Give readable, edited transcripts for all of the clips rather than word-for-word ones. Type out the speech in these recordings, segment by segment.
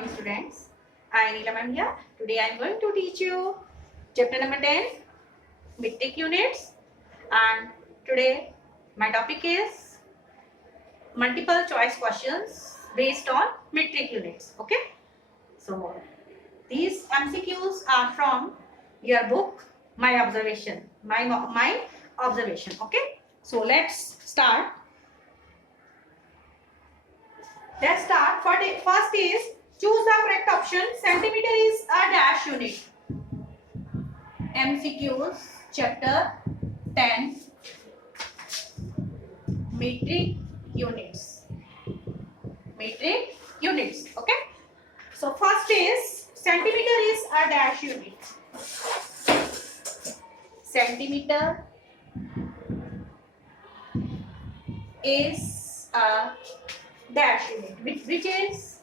morning, students. I Neela ma'am here. Today I am going to teach you chapter number 10, metric units. And today my topic is multiple choice questions based on metric units. Okay. So these MCQs are from your book, My Observation. My Observation. Okay. So let's start. Let's start. For the first is choose the correct option. Centimeter is a dash unit. MCQs chapter 10 metric units. Metric units. Okay. So first is centimeter is a dash unit. Centimeter is a dash unit, which is,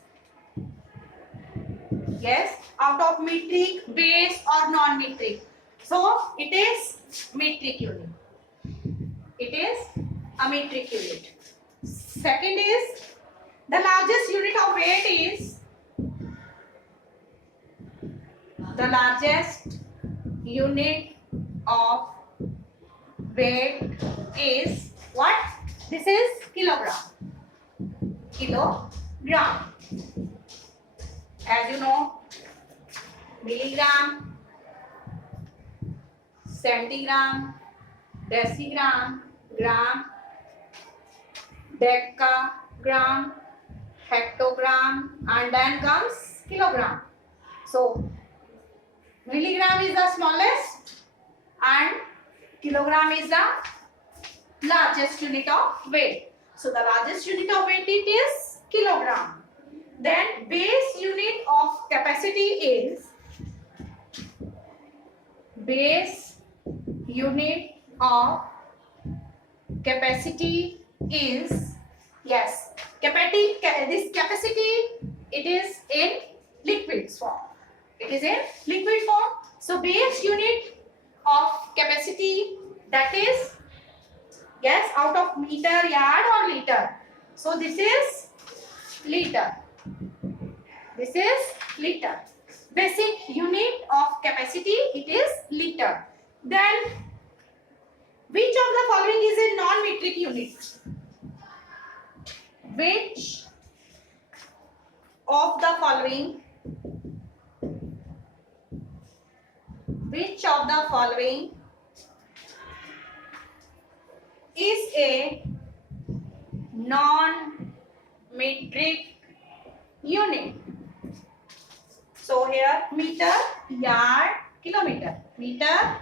yes, out of metric, base or non-metric. So it is metric unit. It is a metric unit. Second is the largest unit of weight is the largest unit of weight is what? This is kilogram. Kilogram. As you know, milligram, centigram, decigram, gram, decagram, hectogram, and then comes kilogram. So milligram is the smallest and kilogram is the largest unit of weight. So the largest unit of weight it is kilogram. Then base unit of capacity is base unit of capacity is, yes, this capacity it is in liquid form. It is in liquid form. So base unit of capacity, that is, yes, out of meter, yard or liter. So this is liter. This is liter. Basic unit of capacity, it is liter. Then which of the following is a non-metric unit? Which of the following is a non-metric unit? So here meter, yard, kilometer. Meter,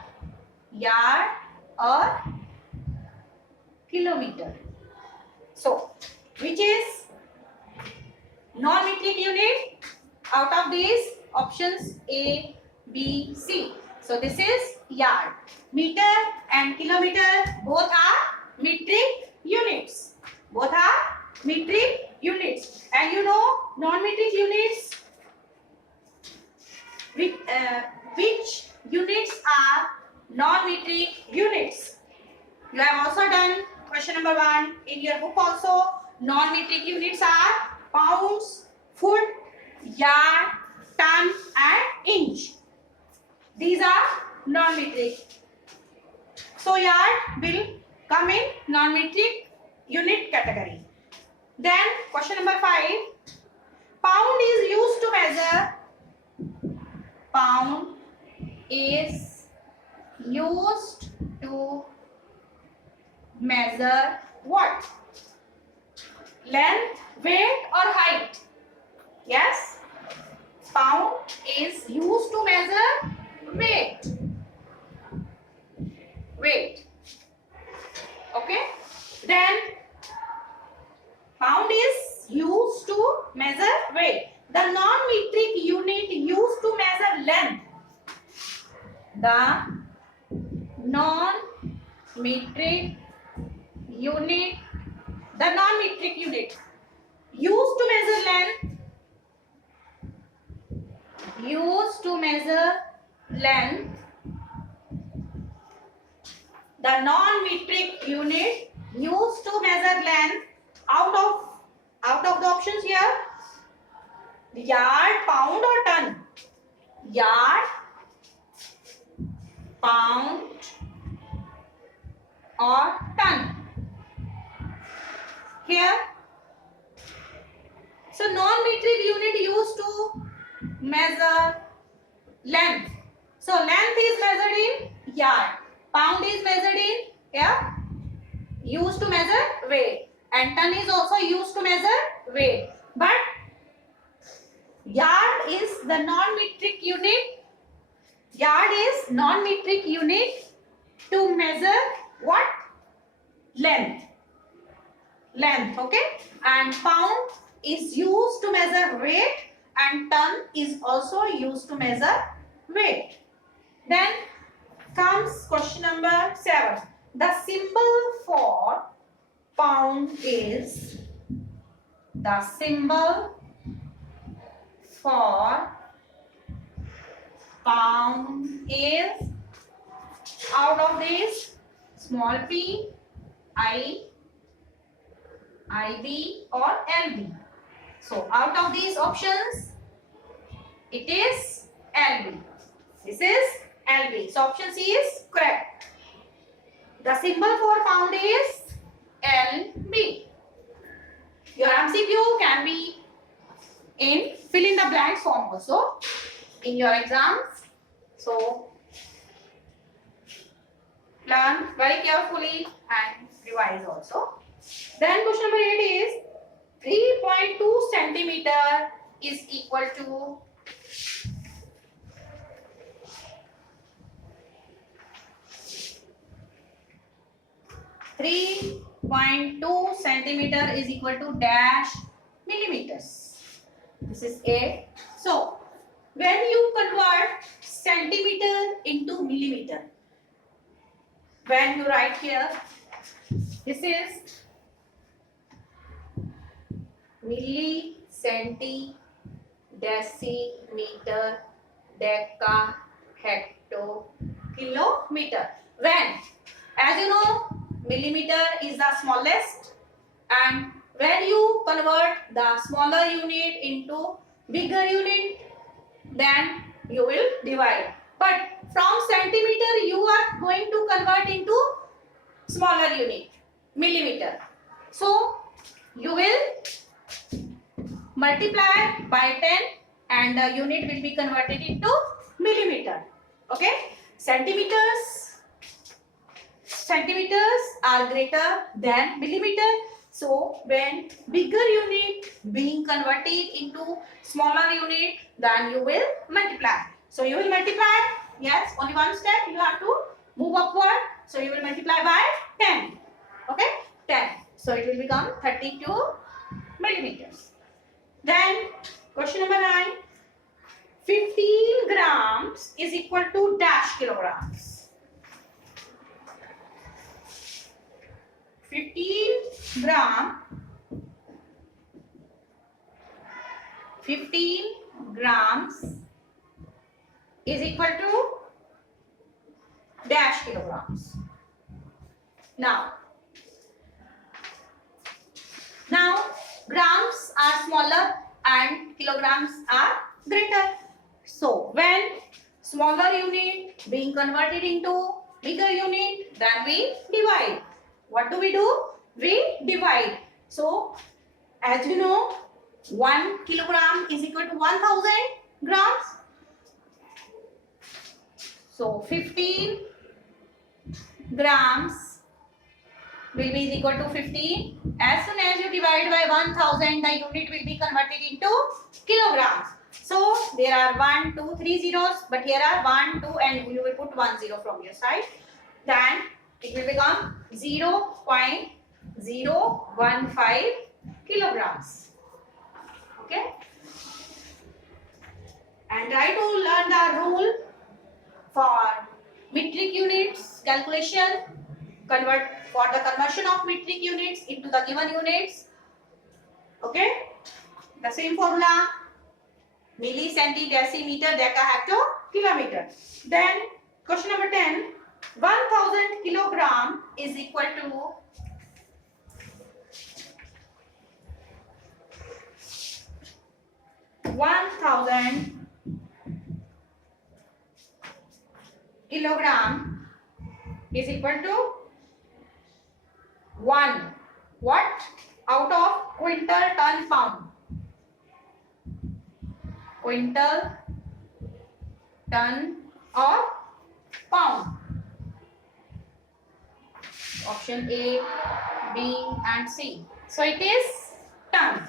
yard or kilometer. So which is non-metric unit out of these options A, B, C? So this is yard. Meter and kilometer both are metric units. Both are metric units. And you know non-metric units, which units are non-metric units? You have also done question number 1 in your book also. Non-metric units are pounds, foot, yard, ton and inch. These are non-metric. So yard will come in non-metric unit category. Then question number 5. Pound is used to measure. Pound is used to measure what? Length, weight or height? Yes. Pound is used to measure weight. Weight. Okay. Then pound is used to measure weight. The non-metric unit used to measure length. The non-metric unit. The non-metric unit used to measure length. Used to measure length. The non-metric unit used to measure length out of the options here. Yard, pound or ton? Yard, pound or ton. Here, so non-metric unit used to measure length. So length is measured in yard, pound is measured in here, used to measure weight, and ton is also used to measure weight. But yard is the non-metric unit. Yard is non-metric unit to measure what? Length. Length, okay? And pound is used to measure weight, and ton is also used to measure weight. Then comes question number 7. The symbol for pound is, the symbol for pound is, out of this, small p, I, IB or LB. So out of these options, it is LB. This is LB. So option C is correct. The symbol for pound is LB. Your MCQ can be in fill in the blanks form also in your exams. So learn very carefully and revise also. Then question number 8 is 3.2 centimeter is equal to 3.2 centimeter is equal to dash millimeters. This is A. So when you convert centimeter into millimeter, when you write here, this is milli, centi, decimeter, deca, hecto, kilometer. When, as you know, millimeter is the smallest, and when you convert the smaller unit into bigger unit, then you will divide. But from centimeter you are going to convert into smaller unit, millimeter. So you will multiply by 10 and the unit will be converted into millimeter. Okay? Centimeters are greater than millimeter. So when bigger unit being converted into smaller unit, then you will multiply. So you will multiply, yes, only one step you have to move upward. So you will multiply by 10. Okay, 10. So it will become 32 millimeters. Then question number 9. 15 grams is equal to dash kilograms. 15 grams is equal to dash kilograms. Now grams are smaller and kilograms are greater. So when smaller unit being converted into bigger unit, then we divide. What do? We divide. So as you know, 1 kilogram is equal to 1000 grams. So 15 grams will be equal to 15. As soon as you divide by 1000, the unit will be converted into kilograms. So there are 1, 2, 3 zeros, but here are 1, 2, and you will put 1 zero from your side. Then it will become 0.015 kilograms. Okay. And try to learn the rule for metric units calculation. Convert for the conversion of metric units into the given units. Okay. The same formula: milli, centi, decimeter, deca, hecto, kilometer. Then question number 10. 1000 kilogram is equal to 1000 1000 kilogram is equal to 1 what out of quintal, ton, pound. Quintal, ton or pound. Option A, B and C. So it is ton.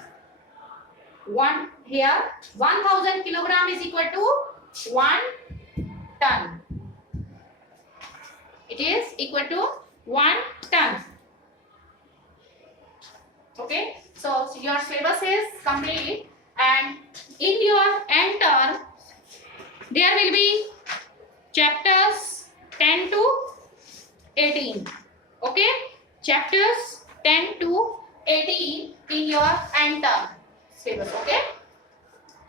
One here 1000 kilogram is equal to 1 ton. It is equal to 1 ton. Okay, so your syllabus is complete, and in your end term there will be chapters 10 to 18. Okay, chapters 10 to 18 in your end term syllabus. Okay,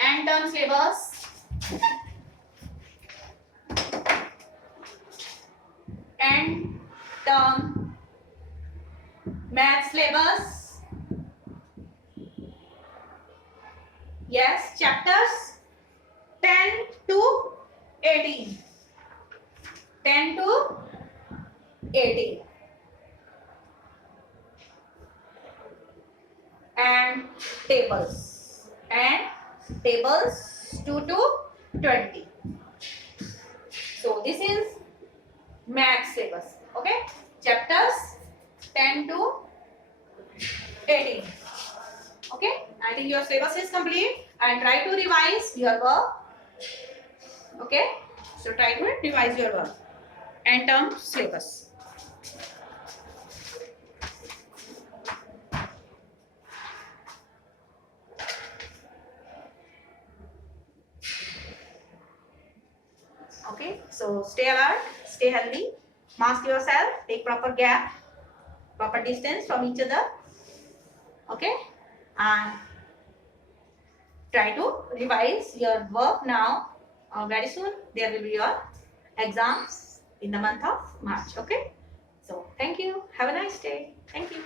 end term syllabus. End term math syllabus. Yes, chapters 10 to 18. 10 to 18. And tables. And tables 2 to 20. So this is math syllabus. Okay, chapters 10 to 18. Okay, I think your syllabus is complete, and try to revise your work. Okay, so try to revise your work and term syllabus. Okay, so stay alert, stay healthy, mask yourself, take proper gap, proper distance from each other. Okay, and try to revise your work now. Very soon there will be your exams in the month of March. Okay, so thank you, have a nice day. Thank you.